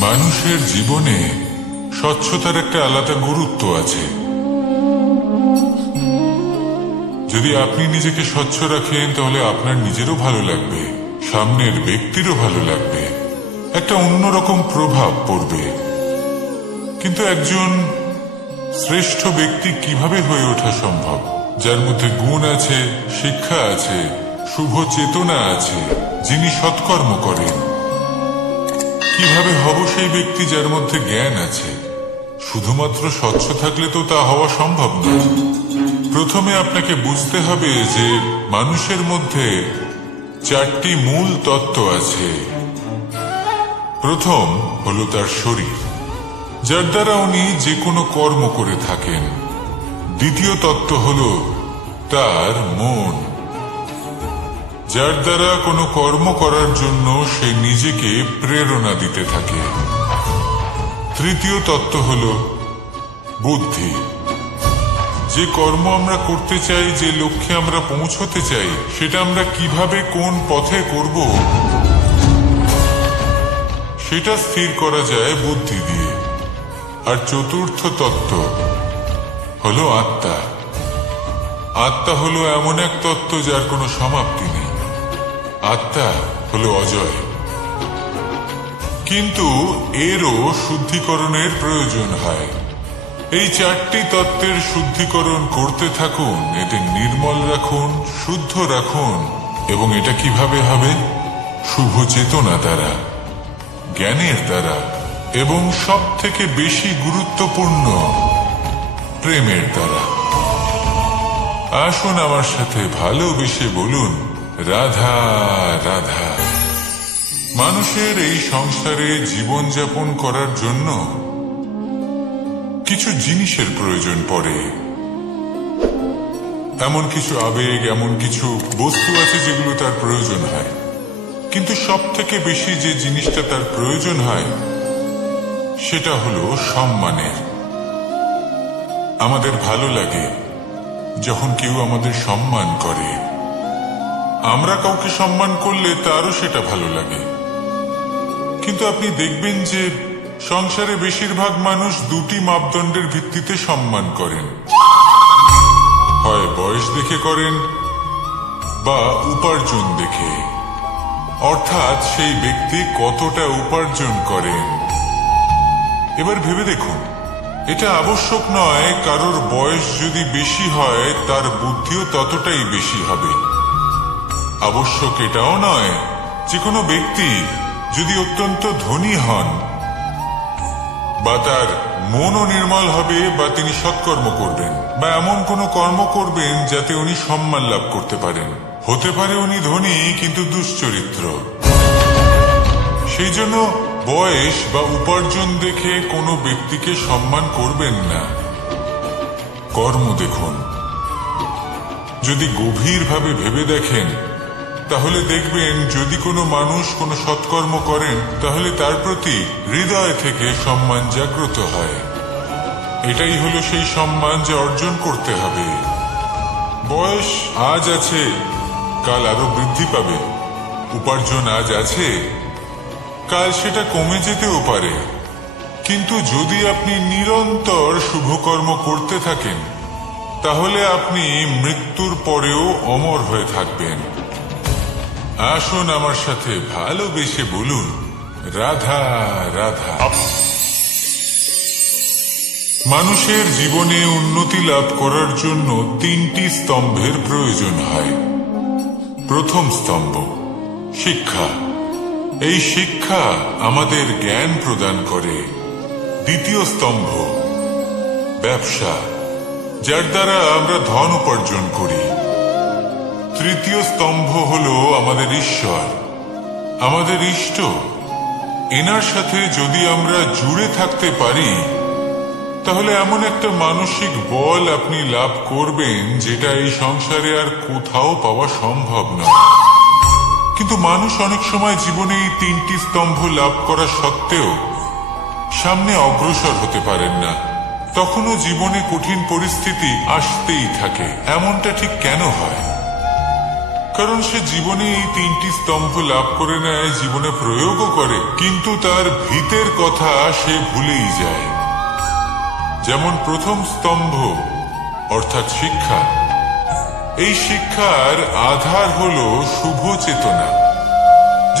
মানুষের জীবনে স্বচ্ছতার একটা আলাদা গুরুত্ব আছে। যদি আপনি নিজেকে স্বচ্ছ রাখেন তাহলে আপনার নিজেরও ভালো লাগবে, সামনের ব্যক্তিরও ভালো লাগবে, একটা অন্যরকম প্রভাব পড়বে। কিন্তু একজন শ্রেষ্ঠ ব্যক্তি কিভাবে হয়ে ওঠা সম্ভব, যার মধ্যে গুণ আছে, শিক্ষা আছে, শুভ চেতনা আছে, যিনি সৎকর্ম করেন? কিভাবে হব সেই ব্যক্তি যার মধ্যে জ্ঞান আছে? শুধুমাত্র স্বচ্ছ থাকলে তো তা হওয়া সম্ভব নয়। প্রথমে আপনাকে বুঝতে হবে যে মানুষের মধ্যে চারটি মূল তত্ত্ব আছে। প্রথম হলো তার শরীর, যার দ্বারা উনি যে কোনো কর্ম করে থাকেন। দ্বিতীয় তত্ত্ব হলো তার মন, যার দ্বারা কোনো কর্ম করার জন্য সে নিজেকে প্রেরণা দিতে থাকে। তৃতীয় তত্ত্ব হলো বুদ্ধি, যে কর্ম আমরা করতে চাই, যে লক্ষ্যে আমরা পৌঁছতে চাই, সেটা আমরা কিভাবে কোন পথে করব সেটা স্থির করা যায় বুদ্ধি দিয়ে। আর চতুর্থ তত্ত্ব হলো আত্মা। আত্মা হলো এমন এক তত্ত্ব যার কোনো সমাপ্তি নেই। আত্মা হলো অজয়। কিন্তু এরও শুদ্ধিকরণের প্রয়োজন হয়। এই চারটি তত্ত্বের শুদ্ধিকরণ করতে থাকুন, এদের নির্মল রাখুন, শুদ্ধ রাখুন। এবং এটা কিভাবে হবে? শুভ চেতনা দ্বারা, জ্ঞানের দ্বারা, এবং সব থেকে বেশি গুরুত্বপূর্ণ প্রেমের দ্বারা। আসুন আমার সাথে ভালোবেসে বলুন, রাধা রাধা। মানুষের এই সংসারে জীবনযাপন করার জন্য কিছু জিনিসের প্রয়োজন পড়ে। এমন কিছু আবেগ, এমন কিছু বস্তু আছে যেগুলো তার প্রয়োজন হয়। কিন্তু সব থেকে বেশি যে জিনিসটা তার প্রয়োজন হয় সেটা হলো সম্মানের। আমাদের ভালো লাগে যখন কেউ আমাদের সম্মান করে। আমরা কাউকে সম্মান করলে তারও সেটা ভালো লাগে। কিন্তু আপনি দেখবেন যে সংসারে বেশিরভাগ মানুষ দুটি মাপদণ্ডের ভিত্তিতে সম্মান করেন। হয় বয়স দেখে করেন বা উপার্জন দেখে, অর্থাৎ সেই ব্যক্তি কতটা উপার্জন করেন। এবার ভেবে দেখুন, এটা আবশ্যক নয় কারোর বয়স যদি বেশি হয় তার বুদ্ধিও ততটাই বেশি হবে। আবশ্যক এটাও নয় যে কোনো ব্যক্তি যদি অত্যন্ত ধনী হন বা তার মনও নির্মল হবে বা তিনি সৎকর্ম করবেন বা এমন কোনো কর্ম করবেন যাতে উনি সম্মান লাভ করতে পারেন। হতে পারে উনি ধনী কিন্তু দুশ্চরিত্র। সেই জন্য বয়স বা উপার্জন দেখে কোনো ব্যক্তিকে সম্মান করবেন না। কর্ম দেখুন। যদি গভীরভাবে ভেবে দেখেন তাহলে দেখবেন যদি কোনো মানুষ কোনো সৎকর্ম করেন তাহলে তার প্রতি হৃদয় থেকে সম্মান জাগ্রত হয়। এটাই হলো সেই সম্মান যে অর্জন করতে হবে। বয়স আজ আছে, কাল আরো বৃদ্ধি পাবে। উপার্জন আজ আছে, কাল সেটা কমে যেতেও পারে। কিন্তু যদি আপনি নিরন্তর শুভকর্ম করতে থাকেন তাহলে আপনি মৃত্যুর পরেও অমর হয়ে থাকবেন। আসুন আমার সাথে ভালোবেসে বলুন, রাধা রাধা। মানুষের জীবনে উন্নতি লাভ করার জন্য তিনটি স্তম্ভের প্রয়োজন হয়। প্রথম স্তম্ভ শিক্ষা। এই শিক্ষা আমাদের জ্ঞান প্রদান করে। দ্বিতীয় স্তম্ভ ব্যবসা, যার দ্বারা আমরা ধন উপার্জন করি। তৃতীয় স্তম্ভ হলো আমাদের ঈশ্বর, আমাদের ইষ্ট। এনার সাথে যদি আমরা জুড়ে থাকতে পারি তাহলে এমন একটা মানসিক বল আপনি লাভ করবেন যেটা এই সংসারে আর কোথাও পাওয়া সম্ভব নয়। কিন্তু মানুষ অনেক সময় জীবনে এই তিনটি স্তম্ভ লাভ করা সত্ত্বেও সামনে অগ্রসর হতে পারেন না। তখনও জীবনে কঠিন পরিস্থিতি আসতেই থাকে। এমনটা ঠিক কেন হয়? কারণ সে জীবনে এই তিনটি স্তম্ভ লাভ করে নেয়, জীবনে প্রয়োগও করে, কিন্তু তার ভিতের কথা সে ভুলেই যায়। যেমন প্রথম স্তম্ভ অর্থাৎ শিক্ষা। এই শিক্ষার আধার হল শুভ চেতনা।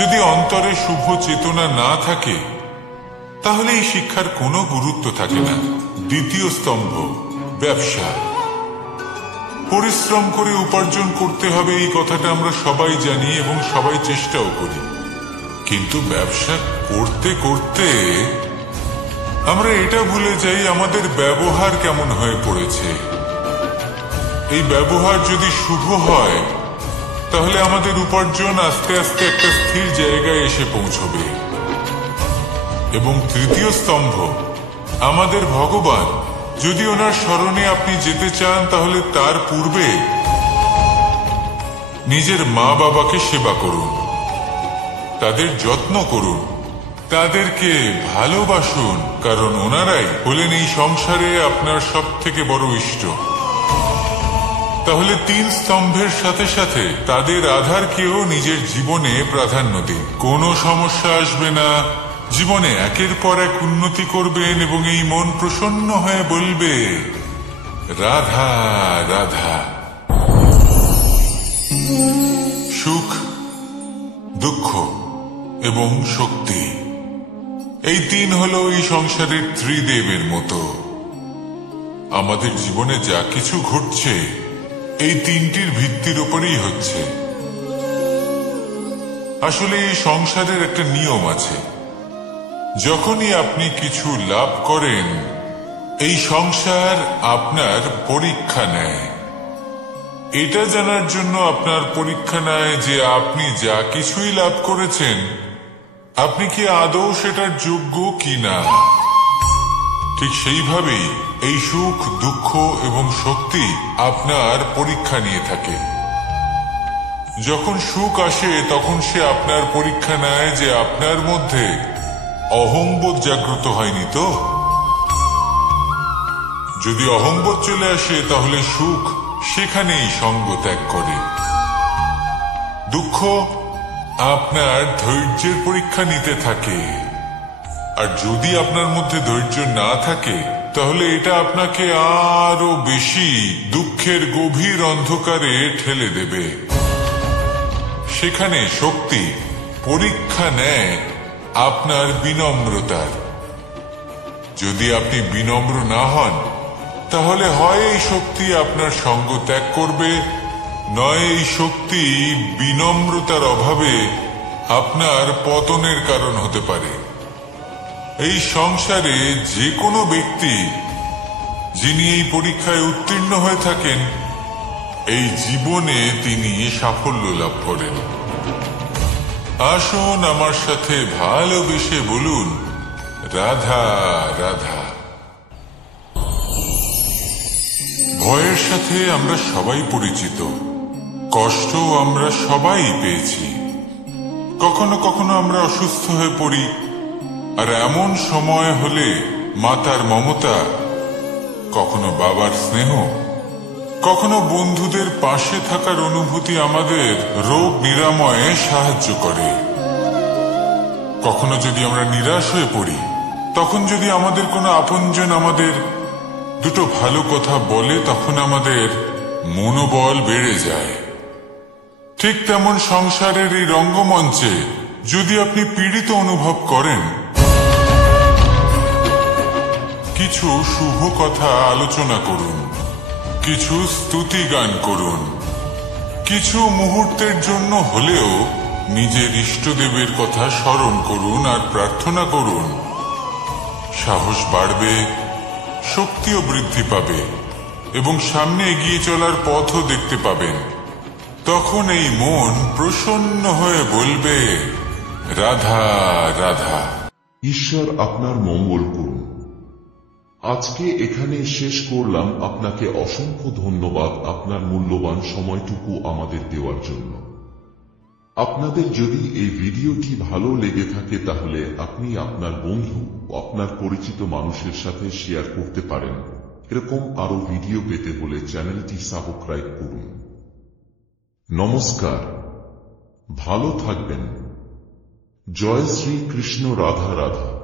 যদি অন্তরে শুভ চেতনা না থাকে তাহলে এই শিক্ষার কোনো গুরুত্ব থাকে না। দ্বিতীয় স্তম্ভ ব্যবসা। পরিশ্রম করে উপার্জন করতে হবে, এই কথাটা আমরা সবাই জানি এবং সবাই চেষ্টাও করি, কিন্তু ব্যবসা করতে করতে আমরা এটা ভুলে যাই আমাদের ব্যবহার কেমন হয়ে পড়েছে। এই ব্যবহার যদি শুভ হয় তাহলে আমাদের উপার্জন আস্তে আস্তে একটা স্থির জায়গায় এসে পৌঁছবে। এবং তৃতীয় স্তম্ভ আমাদের ভগবান। যদি ওনার স্মরণে আপনি যেতে চান তাহলে তার পূর্বে নিজের মা বাবাকে সেবা করুন, তাদের যত্ন করুন, তাদেরকে ভালোবাসুন, কারণ ওনারাই হলেন এই সংসারে আপনার সব থেকে বড় ইষ্ট। তাহলে তিন স্তম্ভের সাথে সাথে তাদের আধারকেও নিজের জীবনে প্রাধান্য দিন। কোনো সমস্যা আসবে না, জীবনে একের পর এক উন্নতি করবেন এবং এই মন প্রসন্ন হয়ে বলবে রাধা রাধা। সুখ, দুঃখ এবং শক্তি, এই তিন হলো এই সংসারের ত্রিদেবের মতো। আমাদের জীবনে যা কিছু ঘটছে এই তিনটির ভিত্তির উপরেই হচ্ছে। আসলে এই সংসারের একটা নিয়ম আছে, যখনই আপনি কিছু লাভ করেন এই সংসার আপনার পরীক্ষা নেয়। এটা জানার জন্য আপনার পরীক্ষা নেয় যে আপনি যা কিছুই লাভ করেছেন আপনি কি আদৌ সেটার যোগ্য কিনা। ঠিক সেইভাবেই এই সুখ, দুঃখ এবং শক্তি আপনার পরীক্ষা নিয়ে থাকে। যখন সুখ আসে তখন সে আপনার পরীক্ষা নেয় যে আপনার মধ্যে অহংবোধ জাগ্রত হয়নি তো। যদি অহংবোধ চলে আসে তাহলে সুখ সেখানেই সঙ্গ ত্যাগ করে। দুঃখ আপনার ধৈর্যের পরীক্ষা নিতে থাকে, আর যদি আপনার মধ্যে ধৈর্য না থাকে তাহলে এটা আপনাকে আরো বেশি দুঃখের গভীর অন্ধকারে ঠেলে দেবে। সেখানে শক্তি পরীক্ষা নেয় আপনার বিনম্রতার। যদি আপনি বিনম্র না হন তাহলে হয় এই শক্তি আপনার সঙ্গ ত্যাগ করবে, নয় এই শক্তি বিনম্রতার অভাবে আপনার পতনের কারণ হতে পারে। এই সংসারে যে কোনো ব্যক্তি যিনি এই পরীক্ষায় উত্তীর্ণ হয়ে থাকেন এই জীবনে তিনি সাফল্য লাভ করেন। আসুন আমার সাথে ভালোবেসে বলুন রাধা রাধা। ভয়ের সাথে আমরা সবাই পরিচিত, কষ্ট আমরা সবাই পেয়েছি। কখনো কখনো আমরা অসুস্থ হয়ে পড়ি, আর এমন সময় হলে মাতার মমতা, কখনো বাবার স্নেহ, কখনো বন্ধুদের পাশে থাকার অনুভূতি আমাদের রোগ নিরাময়ে সাহায্য করে। কখনো যদি আমরা নিরাশ হয়ে পড়ি তখন যদি আমাদের কোনো আপনজন আমাদের দুটো ভালো কথা বলে তখন আমাদের মনোবল বেড়ে যায়। ঠিক তেমন সংসারের এই রঙ্গমঞ্চে যদি আপনি পীড়িত অনুভব করেন কিছু শুভ কথা আলোচনা করুন, কিছু স্তুতি গান করুন, কিছু মুহূর্তের জন্য হলেও নিজের ইষ্টদেবের কথা স্মরণ করুন আর প্রার্থনা করুন। সাহস বাড়বে, শক্তিও বৃদ্ধি পাবে এবং সামনে এগিয়ে চলার পথও দেখতে পাবেন। তখন এই মন প্রসন্ন হয়ে বলবে রাধা রাধা। ঈশ্বর আপনার মঙ্গল করুন। আজকে এখানে শেষ করলাম। আপনাকে অসংখ্য ধন্যবাদ আপনার মূল্যবান সময়টুকু আমাদের দেওয়ার জন্য। আপনাদের যদি এই ভিডিওটি ভালো লেগে থাকে তাহলে আপনি আপনার বন্ধু ও আপনার পরিচিত মানুষের সাথে শেয়ার করতে পারেন। এরকম আরো ভিডিও পেতে হলে চ্যানেলটি সাবস্ক্রাইব করুন। নমস্কার, ভালো থাকবেন। জয় শ্রী কৃষ্ণ। রাধা রাধা।